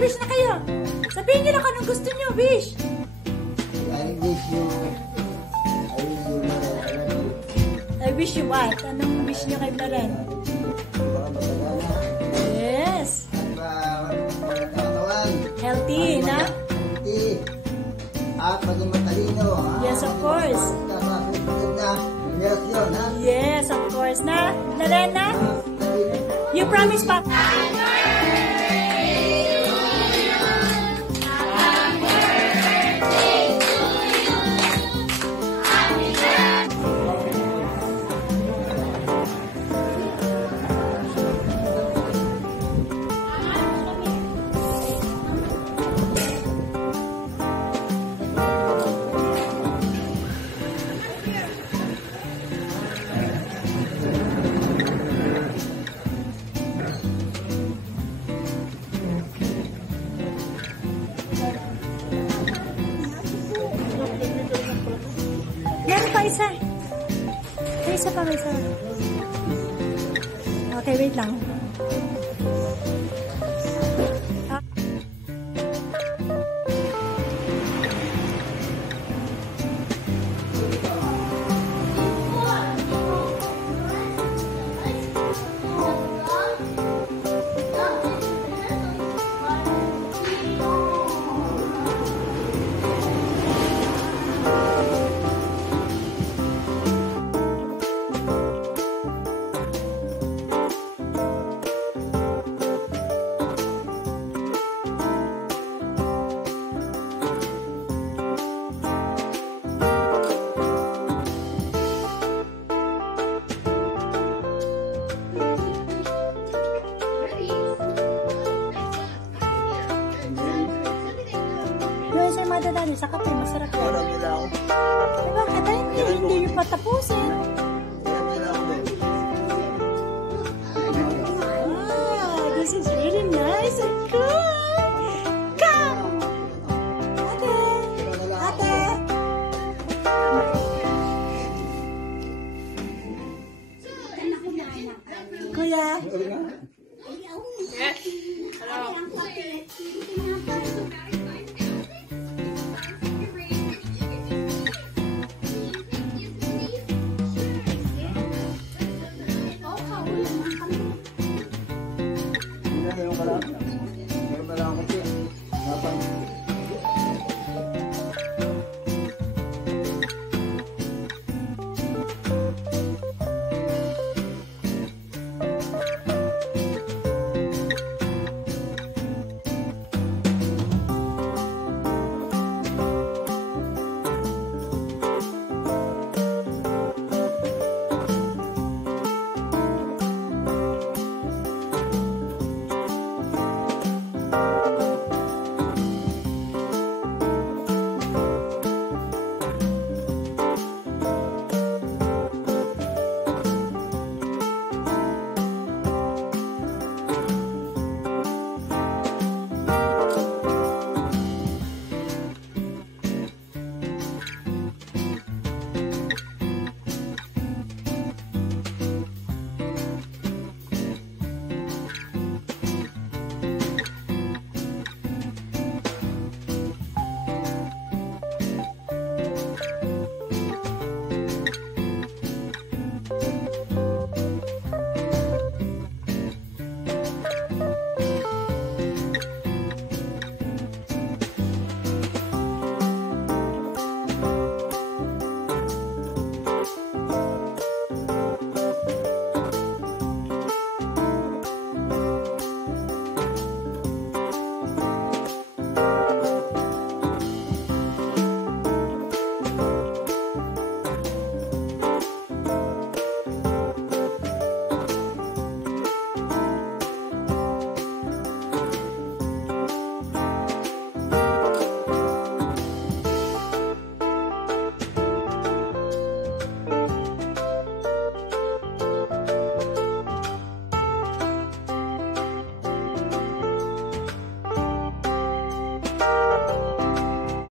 Mag-wish na kayo. Sabihin niyo lang anong gusto niyo, wish. I wish you what? Anong wish niyo kay Maren? Yes. Healthy, na? Healthy. At maging matalino. Yes, of course. Yes, of course. Na? Maren, na? You promise, Papa? Meron pa isa. May isa pa, may isa. Okay, wait lang. Doon sa madadali, sa kape, masarap yan. Marami lang. Diba? Kada hindi nyo patapusin.